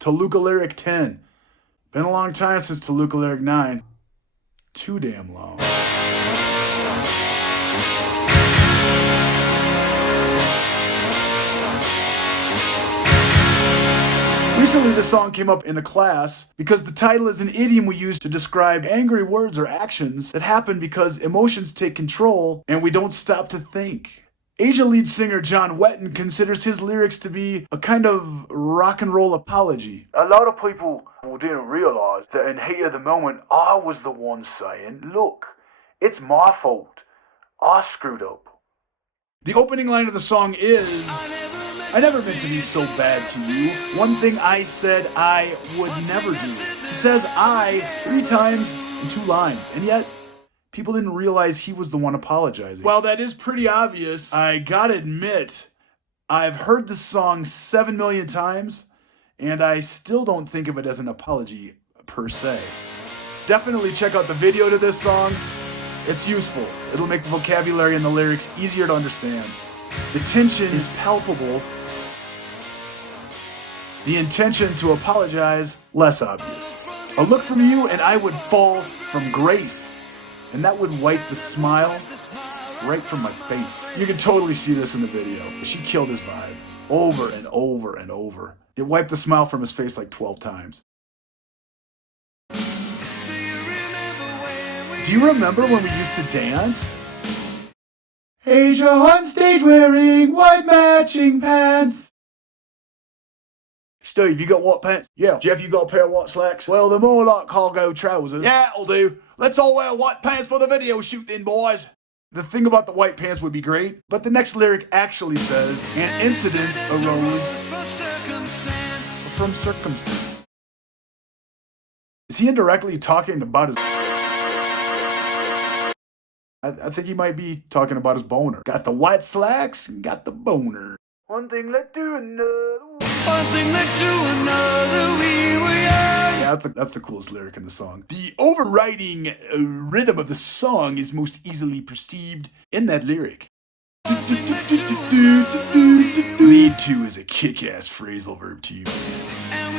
Toluca Lyric 10. Been a long time since Toluca Lyric 9. Too damn long. Recently, the song came up in a class because the title is an idiom we use to describe angry words or actions that happen because emotions take control and we don't stop to think. Asia lead singer John Wetton considers his lyrics to be a kind of rock and roll apology. A lot of people didn't realize that in heat of the moment, I was the one saying, look, it's my fault. I screwed up. The opening line of the song is, I never meant to be so bad to you. One thing I said I would never do. He says I 3 times in 2 lines, and yet people didn't realize he was the one apologizing. While that is pretty obvious, I gotta admit, I've heard this song 7 million times, and I still don't think of it as an apology per se. Definitely check out the video to this song. It's useful. It'll make the vocabulary and the lyrics easier to understand. The tension is palpable. The intention to apologize, less obvious. A look from you and I would fall from grace. And that would wipe the smile right from my face. You can totally see this in the video. She killed his vibe over and over and over. It wiped the smile from his face like 12 times. Do you remember when we used to dance? Asia on stage wearing white matching pants. Steve, you got white pants? Yeah. Jeff, you got a pair of white slacks? Well, they're more like cargo trousers. Yeah, it'll do. Let's all wear white pants for the video shoot then, boys. The thing about the white pants would be great, but the next lyric actually says, an incident arose from circumstance. Is he indirectly talking about his... I think he might be talking about his boner. Got the white slacks and got the boner. One thing led to another. One thing led to another. We were young. Yeah, that's the coolest lyric in the song. The overriding rhythm of the song is most easily perceived in that lyric. Lead to is a kick-ass phrasal verb to you. And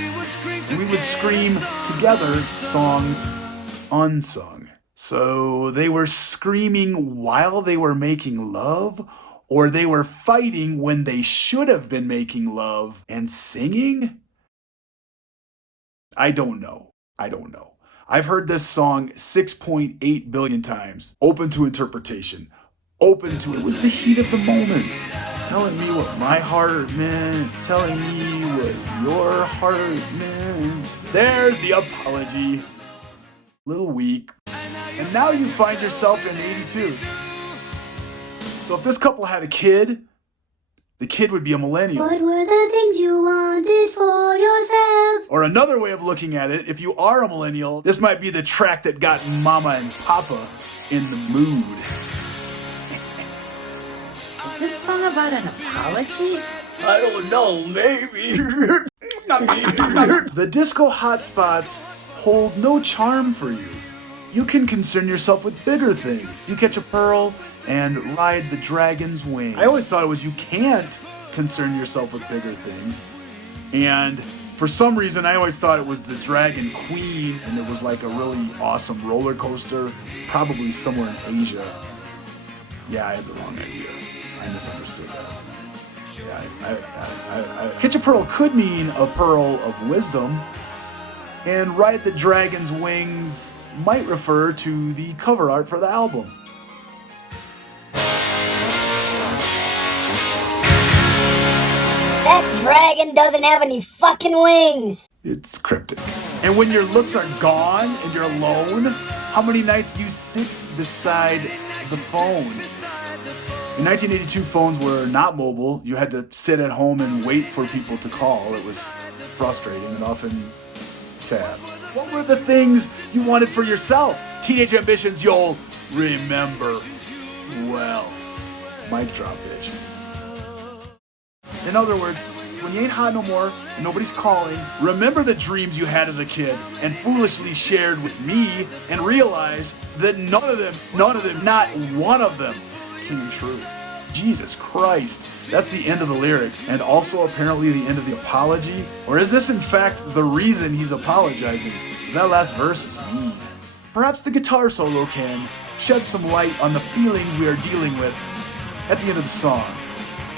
we would scream together songs unsung. So they were screaming while they were making love, or they were fighting when they should have been making love and singing? I don't know. I've heard this song 6.8 billion times. Open to interpretation. Open to it. It was the heat of the moment. Telling me what my heart meant. Telling me what your heart meant. There's the apology. Little weak. And now you find yourself in 82. So if this couple had a kid, the kid would be a millennial. What were the things you wanted for yourself? Or another way of looking at it, if you are a millennial, this might be the track that got Mama and Papa in the mood. Is this song about an apology? I don't know, maybe. The disco hotspots hold no charm for you. You can concern yourself with bigger things. You catch a pearl and ride the dragon's wings. I always thought it was you can't concern yourself with bigger things. And for some reason, I always thought it was the Dragon Queen, and it was like a really awesome roller coaster, probably somewhere in Asia. Yeah, I had the wrong idea. I misunderstood that. Yeah, Catch a pearl could mean a pearl of wisdom, and ride the dragon's wings might refer to the cover art for the album. That dragon doesn't have any fucking wings. It's cryptic. And when your looks are gone and you're alone, how many nights do you sit beside the phone? In 1982, phones were not mobile. You had to sit at home and wait for people to call. It was frustrating and often sad. What were the things you wanted for yourself? Teenage ambitions you'll remember well. Mic drop, bitch. In other words, when you ain't hot no more and nobody's calling, remember the dreams you had as a kid and foolishly shared with me, and realize that none of them, not one of them, came true. Jesus Christ. That's the end of the lyrics, and also apparently the end of the apology? Or is this in fact the reason he's apologizing? Because that last verse is mean. Perhaps the guitar solo can shed some light on the feelings we are dealing with at the end of the song.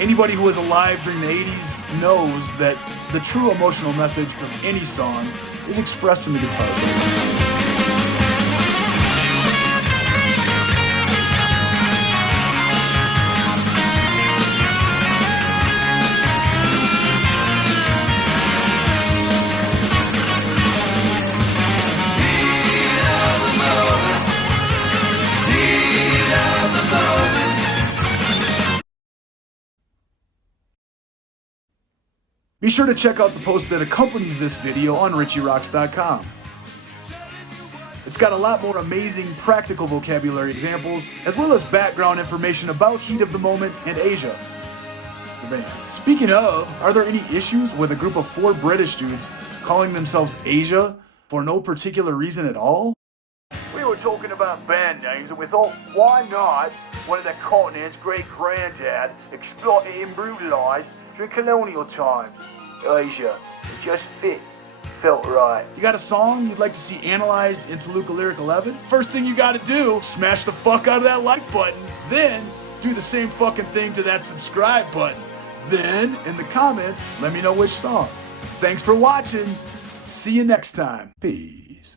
Anybody who was alive during the 80s knows that the true emotional message of any song is expressed in the guitar solo. Be sure to check out the post that accompanies this video on RichieRocks.com. It's got a lot more amazing practical vocabulary examples, as well as background information about Heat of the Moment and Asia, the band. Speaking of, are there any issues with a group of 4 British dudes calling themselves Asia for no particular reason at all? We were talking about band names and we thought, why not one of the continent's great granddad exploited and brutalized during colonial times? Asia. It just fit. Felt right. You got a song you'd like to see analyzed into Luca Lyric 11? First thing you gotta do, smash the fuck out of that like button. Then, do the same fucking thing to that subscribe button. Then, in the comments, let me know which song. Thanks for watching. See you next time. Peace.